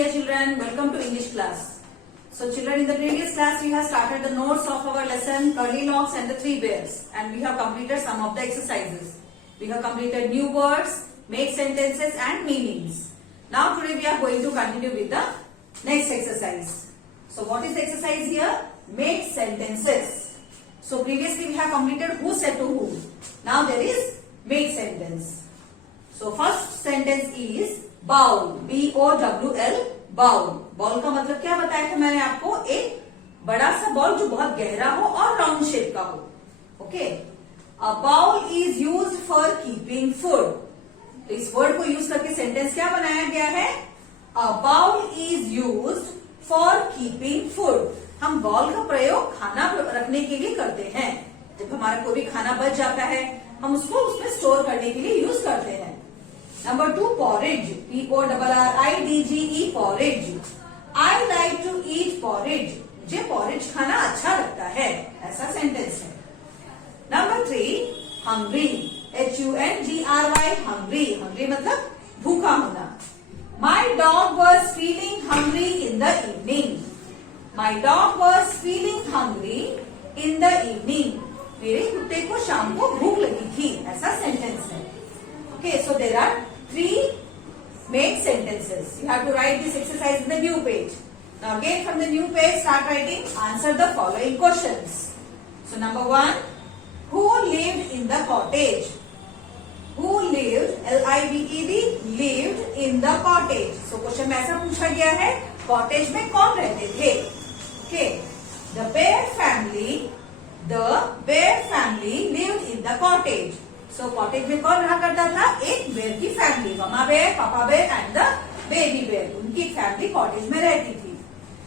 dear children, welcome to English class. So children, in the previous class we have started the notes of our lesson Curly Locks and the Three Bears, and we have completed some of the exercises. We have completed new words, make sentences and meanings. Now today we are going to continue with the next exercise. So what is the exercise here? Make sentences. So previously we have completed who said to whom. Now there is make sentence. So first sentence is bowl, BOWL, bowl. Ball का मतलब क्या बताया था मैंने आपको? एक बड़ा सा बॉल जो बहुत गहरा हो और राउंड शेप का हो. Okay. A bowl is used for keeping food. तो इस वर्ड को यूज करके सेंटेंस क्या बनाया गया है? A bowl is used for keeping food. हम बॉल का प्रयोग खाना रखने के लिए करते हैं. जब हमारा कोई भी खाना बच जाता है हम उसको उसमें स्टोर करने के लिए यूज करते हैं. नंबर 2, porridge, PORRIDGE, porridge. I like to eat porridge. मुझे porridge खाना अच्छा लगता है. ऐसा सेंटेंस है. नंबर 3, hungry, HUNGRY, hungry. hungry मतलब भूखा होना. My dog was feeling hungry in the evening. My dog was feeling hungry in the evening. मेरे कुत्ते को शाम को भूख लगी थी. ऐसा सेंटेंस है. Okay, so there are 3 make sentences. You have to write this exercise in the new page. Now again from the new page start writing. Answer the following questions. So number 1, who lived in the cottage? Who lived, LIVED, lived in the cottage. So question में ऐसा पूछा गया है, cottage में कौन रहते थे? Okay, the bear family lived in the cottage. So cottage में कौन रहा करता था? एक बेर की फैमिली, ममा बेर, पापा बेर एंड द बेबी बेर. उनकी फैमिली कॉटेज में रहती थी.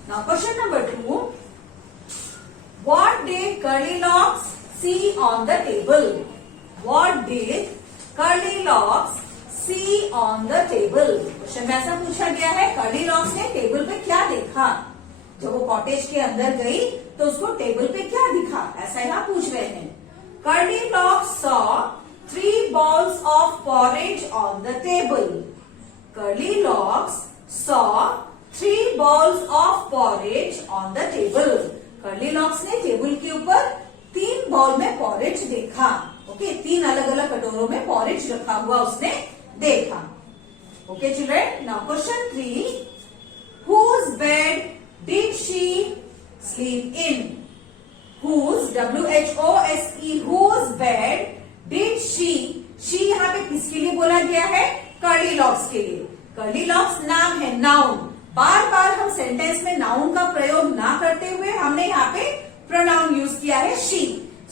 Now question number 2, what did Curly Locks see on the table? What did Curly Locks see on the table? Question में ऐसा पूछा गया है, कर्ली लॉक्स ने टेबल पे क्या देखा? जब वो कॉटेज के अंदर गई तो उसको टेबल पे क्या दिखा? ऐसा यहाँ पूछ रहे हैं. Curly locks saw 3 balls of porridge on the table. Curly Locks saw 3 balls of porridge on the table. Curly Locks ने टेबल के ऊपर 3 बॉल में porridge देखा. ओके, 3 अलग अलग कटोरों में porridge रखा हुआ उसने देखा. Okay children, now question 3, whose bed did she sleep in? Whose, WHOSE, whose bed did she यहाँ पे किसके लिए बोला गया है? कर्ली लॉक्स के लिए. कर्ली लॉक्स नाम है, नाउन. बार बार हम सेंटेंस में नाउन का प्रयोग ना करते हुए हमने यहाँ पे प्रोनाउन यूज किया है शी.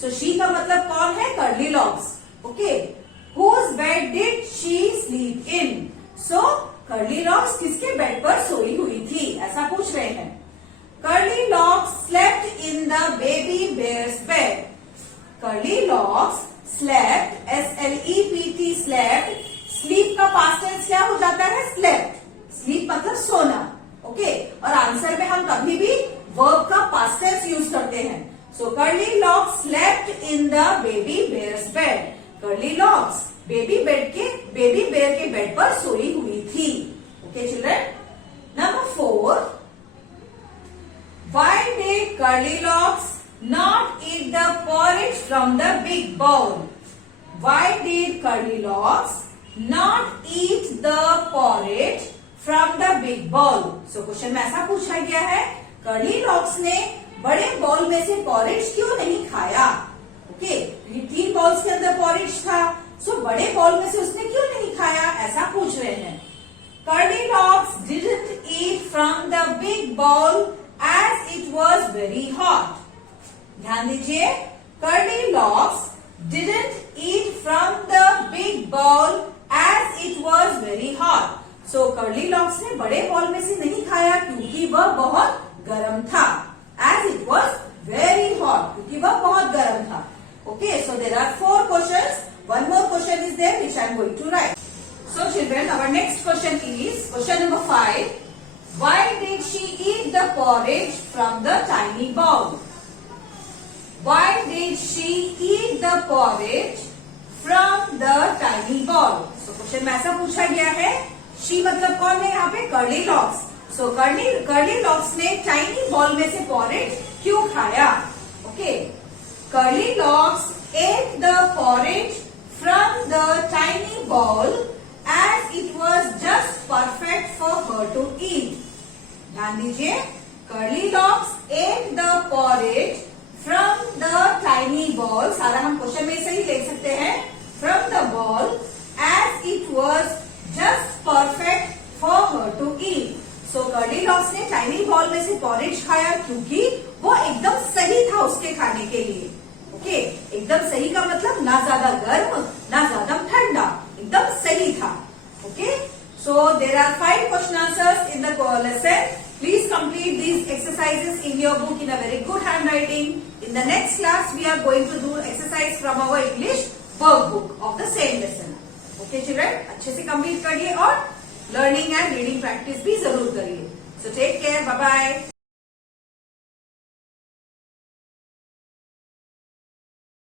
सो शी का मतलब कौन है? Curly Locks. Okay, whose bed did she sleep in? So Curly Locks किसके बेड पर सोई हुई थी? ऐसा पूछ रहे हैं. Curly Locks slept in the baby bears bed. Curly Locks slept, SLEPT, slept. Sleep का पास्ट टेंस क्या हो जाता है? स्लेप्ट. स्लीप मतलब सोना. ओके, और आंसर में हम कभी भी वर्ब का पास्ट टेंस यूज करते हैं. So Curly Locks slept in the baby bears bed. Curly Locks baby bear के बेड पर सोई हुई थी. Okay children. Number 4, why did Curly Locks not eat the porridge from the big bowl? Why did Curly Locks not eat the porridge from the big bowl? So question में ऐसा पूछा गया है, कर्ली लॉक्स ने बड़े बॉल में से पॉरिज क्यों नहीं खाया? ओके, 3 बॉल्स के अंदर पॉरिज था. सो बड़े बॉल में से उसने क्यों नहीं खाया? ऐसा पूछ रहे हैं. Curly Locks didn't eat from the big bowl as it was very hot. ध्यान दीजिए, Curly Locks didn't eat from the big ball as it was very hot. So Curly Locks ने बड़े बॉल में से नहीं खाया क्योंकि वह बहुत गर्म था. As it was very hot, क्योंकि वह बहुत गर्म था. Okay, so there are 4 questions. One more question is there which I am going to write. So children, our next question is question number 5, why did she eat the porridge from the tiny bowl? Why did she eat the porridge from the tiny bowl? So question में ऐसा पूछा गया है, she मतलब कौन है यहाँ पे? Curly Locks. So Curly Locks ने टाइनी बॉल में से पॉरेज क्यों खाया? Okay, Curly Locks ate the porridge from the tiny bowl as it was just perfect for her to eat. ध्यान दीजिए, Curly Locks ate the porridge from the tiny bowl, सारा हम question में से ही ले सकते हैं, from the bowl as it was just perfect for her to eat. So Curly Locks ने टाइनी बॉल में से पॉरेज खाया क्योंकि वो एकदम सही था उसके खाने के लिए. ओके, एकदम सही का मतलब ना ज्यादा गर्म ना ज्यादा ठंडा, एकदम सही था. Okay, so there are 5 question answers in the lesson. Please complete these exercises in your book in a very good handwriting. In the next class, we are going to do exercise from our English workbook of the same lesson. Okay, children, अच्छे से complete करिए और learning and reading practice भी जरूर करिए. So take care, bye bye.